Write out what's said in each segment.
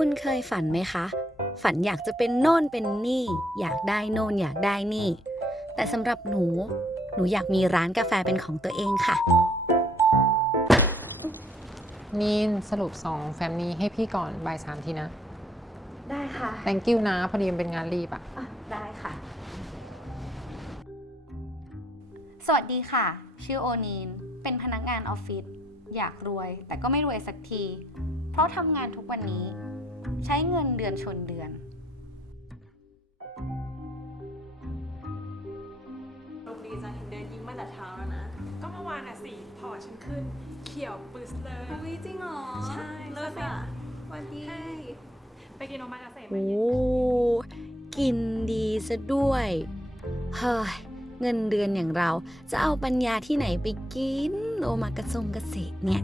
คุณเคยฝันไหมคะ ฝันอยากจะเป็นโน่นเป็นนี่ อยากได้โน่นอยากได้นี่ แต่สำหรับหนู หนูอยากมีร้านกาแฟเป็นของตัวเองค่ะ มีนสรุปสองแฟ้มนี้ให้พี่ก่อนบ่ายสามทีนะ ได้ค่ะ thank you นะ พอดีมันเป็นงานรีบอะได้ค่ะ สวัสดีค่ะ ชื่อโอนีน เป็นพนักงานออฟฟิศ อยากรวย แต่ก็ไม่รวยสักที เพราะทำงานทุกวันนี้ ใช้เงินเดือนชนเดือนโชคดีจังเห็นเดินยิ้มมาแต่เช้าแล้วนะ ก็เมื่อวานอะสิพอฉันขึ้น เขียวปื้สเลยอุ้ยจริงเหรอใช่เลิศอะสวัสดี ไปกินโอมากาเสะมาโอ้ เย็นกินดีซะด้วย เฮ้ย เงินเดือนอย่างเราจะเอาปัญญาที่ไหนไปกิน โอมากระทรงเกษตรเนี่ย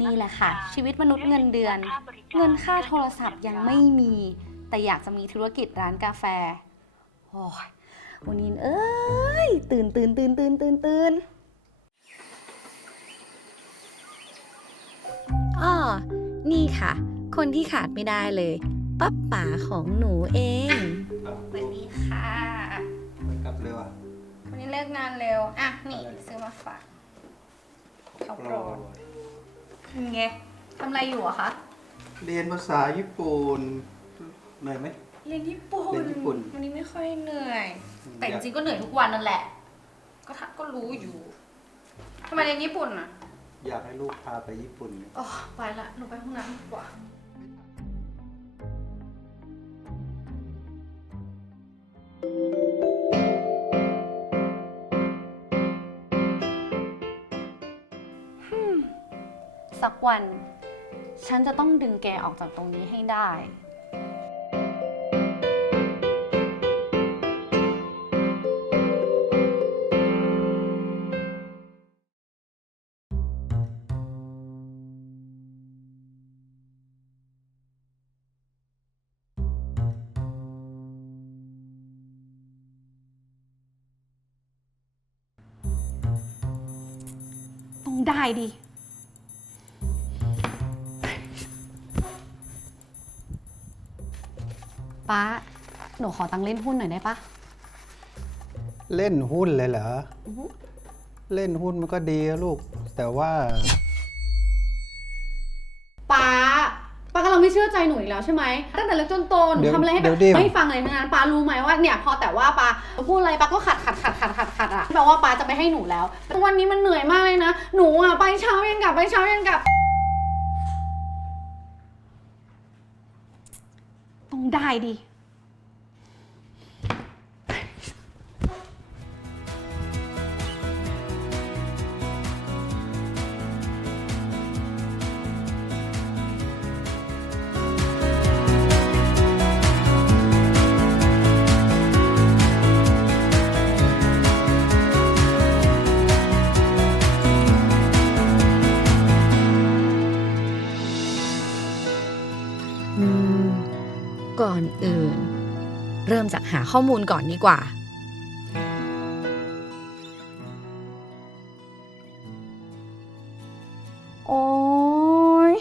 นี่แหละค่ะ ชีวิตมนุษย์เงินเดือน เงินค่าโทรศัพท์ยังไม่มี แต่อยากจะมีธุรกิจร้านกาแฟโอ้ยวันนี้เอ้ย ตื่นตื่นตื่นตื่นตื่นตื่นอ้อนี่ค่ะ คนที่ขาดไม่ได้เลยป้าป๋าของหนูเองสวัสดีค่ะมันกลับเร็วอะวันนี้เลิกงานเร็ว อะ นี่ ซื้อมาฝากข้าวโปรด ไงทำอะไรอยู่อะคะเรียนภาษาญี่ปุ่นเหนื่อยไหม เรียนญี่ปุ่นเรียนญี่ปุ่น วันนี้ไม่ค่อยเหนื่อย แต่จอยากริงๆก็เหนื่อยทุกวันนั่นแหละ ก็ทะก็รู้อยู่ทำไมเรียนญี่ปุ่นอะอยากให้ลูกพาไปญี่ปุ่นเนี่ย อ๋อไปละหนูไปห้องน้ำดีกว่า สักวัน ฉันจะต้องดึงแกออกจากตรงนี้ให้ได้ ต้องได้ดิ ป้า หนูขอตังค์เล่นหุ้นหน่อยได้ปะเล่นหุ้นเลยเหรออือฮึเล่นหุ้นมันก็ดีอะลูก แต่ว่า ป้า ป้ากำลังไม่เชื่อใจหนูอีกแล้วใช่ไหม ตั้งแต่เล็กจนโตหนูเดี๋ยวทำอะไรให้เดี๋แบยวบดิ ไม่ฟังเลยทั้งนั้นป้ารู้ไหมว่าเนี่ยพอแต่ว่าป้าพูดอะไรป้าก็ขัดขัดขัดขัดขัดขัดอะแปลว่าป้าจะไม่ให้หนูแล้วแต่วันนี้มันเหนื่อยมากเลยนะ หนูอะไปเช้าเย็นกลับไปเช้าเย็นกลับ ได้ดิ ก่อนอื่น เริ่มจากหาข้อมูลก่อนดีกว่า โอ้ย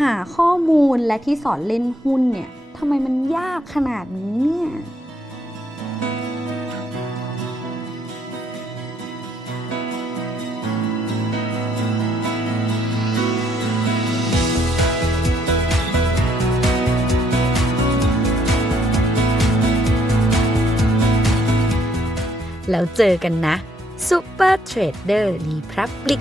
หาข้อมูลและที่สอนเล่นหุ้นเนี่ยทำไมมันยากขนาดนี้เนี่ย แล้วเจอกันนะ Super Trader Republic